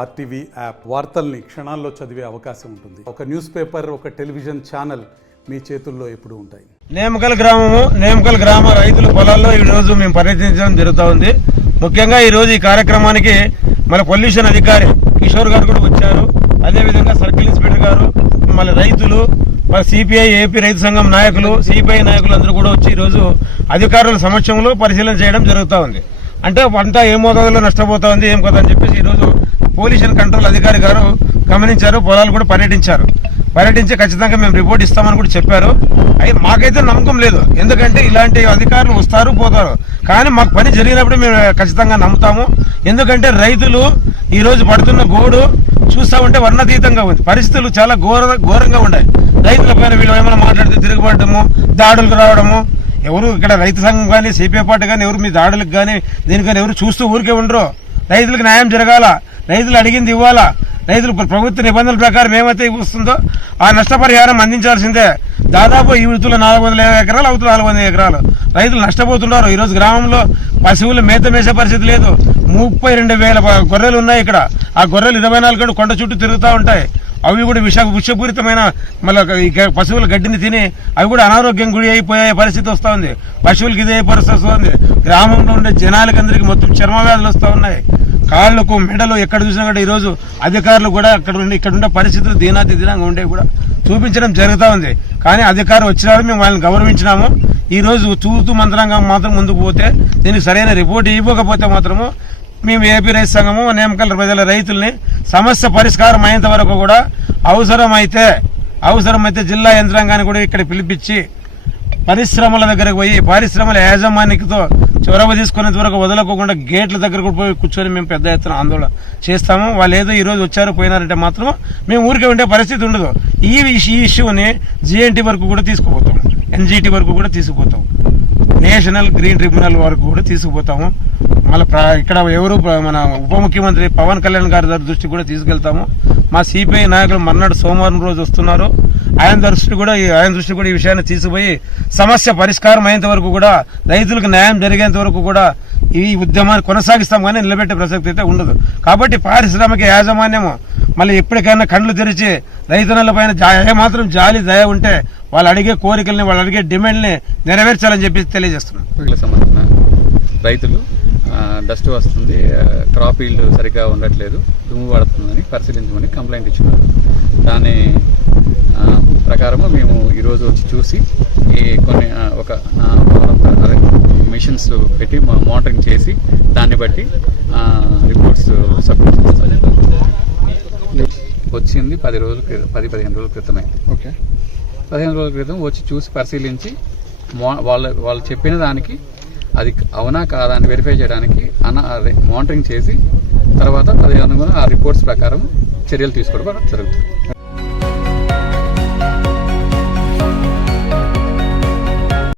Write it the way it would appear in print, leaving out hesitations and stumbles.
RTV app వార్తల్ని క్షణాల్లో చదివే అవకాశం ఉంటుంది. ఒక న్యూస్ పేపర్, ఒక టెలివిజన్ ఛానల్ మీ చేతుల్లో ఎప్పుడూ ఉంటాయి. నేమకల్ గ్రామ రైతుల పొలాల్లో ఈ రోజు మేము పర్యటించడం జరుగుతూ ఉంది. ముఖ్యంగా ఈ రోజు ఈ కార్యక్రమానికి మన పొల్యూషన్ అధికారి కిషోర్ గారు కూడా వచ్చారు. అదేవిధంగా సర్కిల్ ఇన్స్పెక్టర్ గారు, మళ్ళీ రైతులు, మన సిపిఐ ఏపీ రైతు సంఘం నాయకులు, సిపిఐ నాయకులు అందరూ కూడా వచ్చి ఈరోజు అధికారుల సమక్షంలో పరిశీలన చేయడం జరుగుతూ ఉంది. అంటే పంట ఏ మోతాదులో నష్టపోతా ఉంది, ఏం కదా అని చెప్పేసి ఈరోజు పొల్యూషన్ కంట్రోల్ అధికారి గారు గమనించారు. పొలాలు కూడా పర్యటించి ఖచ్చితంగా మేము రిపోర్ట్ ఇస్తామని కూడా చెప్పారు. అవి మాకైతే నమ్మకం లేదు, ఎందుకంటే ఇలాంటి అధికారులు వస్తారు పోతారు, కానీ మాకు పని జరిగినప్పుడు మేము ఖచ్చితంగా నమ్ముతాము. ఎందుకంటే రైతులు ఈ రోజు పడుతున్న గోడు చూస్తా ఉంటే వర్ణతీతంగా ఉంది. పరిస్థితులు చాలా ఘోరంగా ఉన్నాయి. రైతుల పైన వీళ్ళు ఏమైనా మాట్లాడితే తిరగబడటము, దాడులకు రావడము. ఎవరు ఇక్కడ రైతు సంఘం కానీ సిపిఐ పార్టీ కానీ ఎవరు మీ దాడులకు కానీ దీనికని ఎవరు చూస్తూ ఊరికే ఉండరు. రైతులకు న్యాయం జరగాల, రైతులు అడిగింది ఇవ్వాలా, రైతులు ప్రభుత్వ నిబంధనల ప్రకారం ఏమైతే వస్తుందో ఆ నష్టపరిహారం అందించాల్సిందే. దాదాపు ఈ వృత్తులు 400 ఎకరాలు, అవుతూ 400 ఎకరాలు రైతులు నష్టపోతున్నారు. ఈరోజు గ్రామంలో పశువులు మేత మేసే పరిస్థితి లేదు. 32,000 గొర్రెలు ఉన్నాయి ఇక్కడ. ఆ గొర్రెలు 24 గంటలు కొండ చుట్టూ తిరుగుతూ ఉంటాయి. అవి కూడా విషపూరితమైన మళ్ళీ పశువుల గడ్డిని తిని అవి కూడా అనారోగ్యం గురి అయిపోయే పరిస్థితి వస్తూ ఉంది. పశువులకి ఇదే పరిస్థితి వస్తుంది. గ్రామంలో ఉండే జనాలకి అందరికీ మొత్తం చర్మ వ్యాధులు వస్తూ ఉన్నాయి. కాళ్లకు మెడలు ఎక్కడ చూసినా కూడా ఈరోజు అధికారులు కూడా ఇక్కడ ఉండే పరిస్థితులు దీనంగా ఉండే కూడా చూపించడం జరుగుతూ ఉంది. కానీ అధికారులు వచ్చినారు, మేము వాళ్ళని గౌరవించినాము. ఈ రోజు తూతూ మంత్రంగా మాత్రం ముందుకు పోతే, దీనికి సరైన రిపోర్ట్ ఇవ్వకపోతే మాత్రము మేము ఏపీ రైతు సంఘము నేమకల్ ప్రజల రైతుల్ని సమస్య పరిష్కారం అయ్యేంత వరకు కూడా అవసరమైతే జిల్లా యంత్రాంగాన్ని కూడా ఇక్కడ పిలిపించి పరిశ్రమల దగ్గరకు పోయి పారిశ్రమల యాజమాన్యతో చొరవ తీసుకునేంత వరకు వదలకోకుండా గేట్ల దగ్గరకు పోయి కూర్చొని మేము పెద్ద ఎత్తున ఆందోళన చేస్తాము. వాళ్ళు ఏదో ఈ రోజు వచ్చారు పోయినారంటే మాత్రం మేము ఊరికే ఉండే పరిస్థితి ఉండదు. ఈ ఇష్యూని జిఎన్టీ వరకు కూడా తీసుకుపోతాం, ఎన్జిటి వరకు కూడా తీసుకుపోతాం, నేషనల్ గ్రీన్ ట్రిబ్యునల్ వరకు కూడా తీసుకుపోతాము. మళ్ళీ ఇక్కడ ఎవరు మన ఉప ముఖ్యమంత్రి పవన్ కళ్యాణ్ గారి దృష్టికి కూడా తీసుకెళ్తాము. మా సిపిఐ నాయకులు మర్నాడు సోమవారం రోజు వస్తున్నారు. ఆయన దృష్టి కూడా ఈ విషయాన్ని తీసుకుపోయి సమస్య పరిష్కారం అయ్యేంత వరకు కూడా, రైతులకు న్యాయం జరిగేంత వరకు కూడా ఈ ఉద్యమాన్ని కొనసాగిస్తాం, కానీ నిలబెట్టే ప్రసక్తి అయితే ఉండదు. కాబట్టి పారిశ్రామిక యాజమాన్యము మళ్ళీ ఎప్పటికైనా కళ్ళు తెరిచి రైతన్నల పైన ఏమాత్రం జాలి దయ ఉంటే వాళ్ళు అడిగే కోరికల్ని, వాళ్ళు అడిగే డిమాండ్ని నెరవేర్చాలని చెప్పి తెలియజేస్తున్నాం. సంబంధించిన రైతులు డస్ట్ వస్తుంది, క్రాప్ ఈల్డ్ సరిగ్గా ఉండట్లేదు, దుమ్ము పడుతుందని పరిశీలించమని కంప్లైంట్ ఇచ్చినారు. దాని ప్రకారము మేము ఈరోజు వచ్చి చూసి కొన్ని ఒక మిషన్స్ పెట్టి మానిటరింగ్ చేసి దాన్ని బట్టి రిపోర్ట్స్ సబ్మిట్ చేస్తాం. వచ్చింది 10-15 రోజుల క్రితమే. 15 రోజుల క్రితం వచ్చి చూసి పరిశీలించి వాళ్ళు చెప్పిన దానికి అది అవునా కాదా అని వెరిఫై చేయడానికి మానిటరింగ్ చేసి తర్వాత అదే అనుగుణంగా ఆ రిపోర్ట్స్ ప్రకారం చర్యలు తీసుకోవడం జరుగుతుంది.